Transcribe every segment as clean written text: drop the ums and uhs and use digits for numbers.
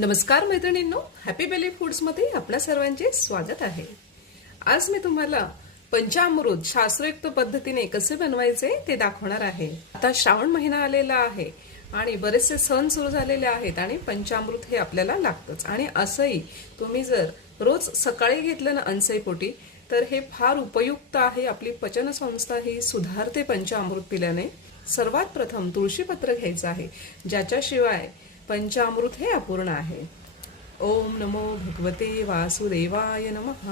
नमस्कार मैत्रिणींनो, happy Bailey foods मध्ये आपल्या सर्वांचे स्वागत आहे। आज मी तुम्हाला पंचामृत शास्त्रोक्त पद्धतीने कसे बनवायचे ते दाखवणार आहे। आता श्रावण महिना आलेला आहे आणि बरेचसे सण सुरू झालेले आहेत आणि पंचामृत हे आपल्याला लागतच। आणि असंही तुम्ही जर रोज सकाळी घेतलं ना अनसईपोटी तर हे फार उपयुक्त आहे। आपली पचन संस्था ही सुधारते पंचामृत पिल्याने। सर्वात प्रथम तुळशीपत्र घ्यायचं आहे, ज्याच्याशिवाय पंचामृत हे अपूर्ण आहे। ओम नमो भगवते वासुदेवाय नमः।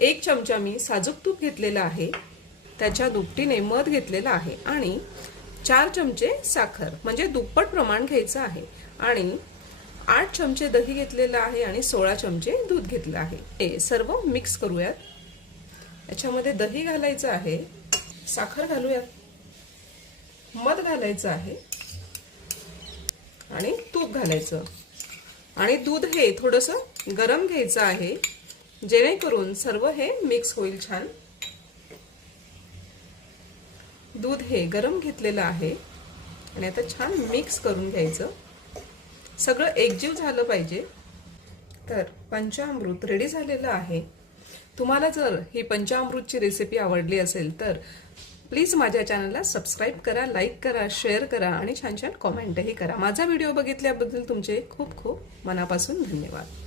1 चमचा मी साजूक तूप घेतलेला आहे, त्याच्या दुपटीने मध घेतलेला आहे आणि 4 चमचे साखर म्हणजे दुप्पट प्रमाण घ्यायचं आहे आणि 8 चमचे दही घेतलेलं आहे आणि 16 चमचे दूध घेतलं आहे। हे सर्व मिक्स करूयात। याच्यामध्ये दही घालायचं आहे, साखर घालूयात, मध घालायचं आहे आणि तूप घालायचं आणि दूध हे थोडंसं गरम घ्यायचं आहे, जेणेकरून सर्व हे मिक्स होईल छान। दूध हे गरम घेतलेलं आहे आणि आता छान मिक्स करून घ्यायचं। सगळं एकजीव झालं पाहिजे। तर पंचामृत रेडी झालेलं आहे। तुम्हाला जर ही पंचामृतची रेसिपी आवडली असेल तर प्लीज माझ्या चॅनलला सबस्क्राइब करा, लाईक करा, शेअर करा आणि छान छान कमेंटही करा। माझा व्हिडिओ बघितल्याबद्दल तुमचे खूप खूप मनापासून धन्यवाद।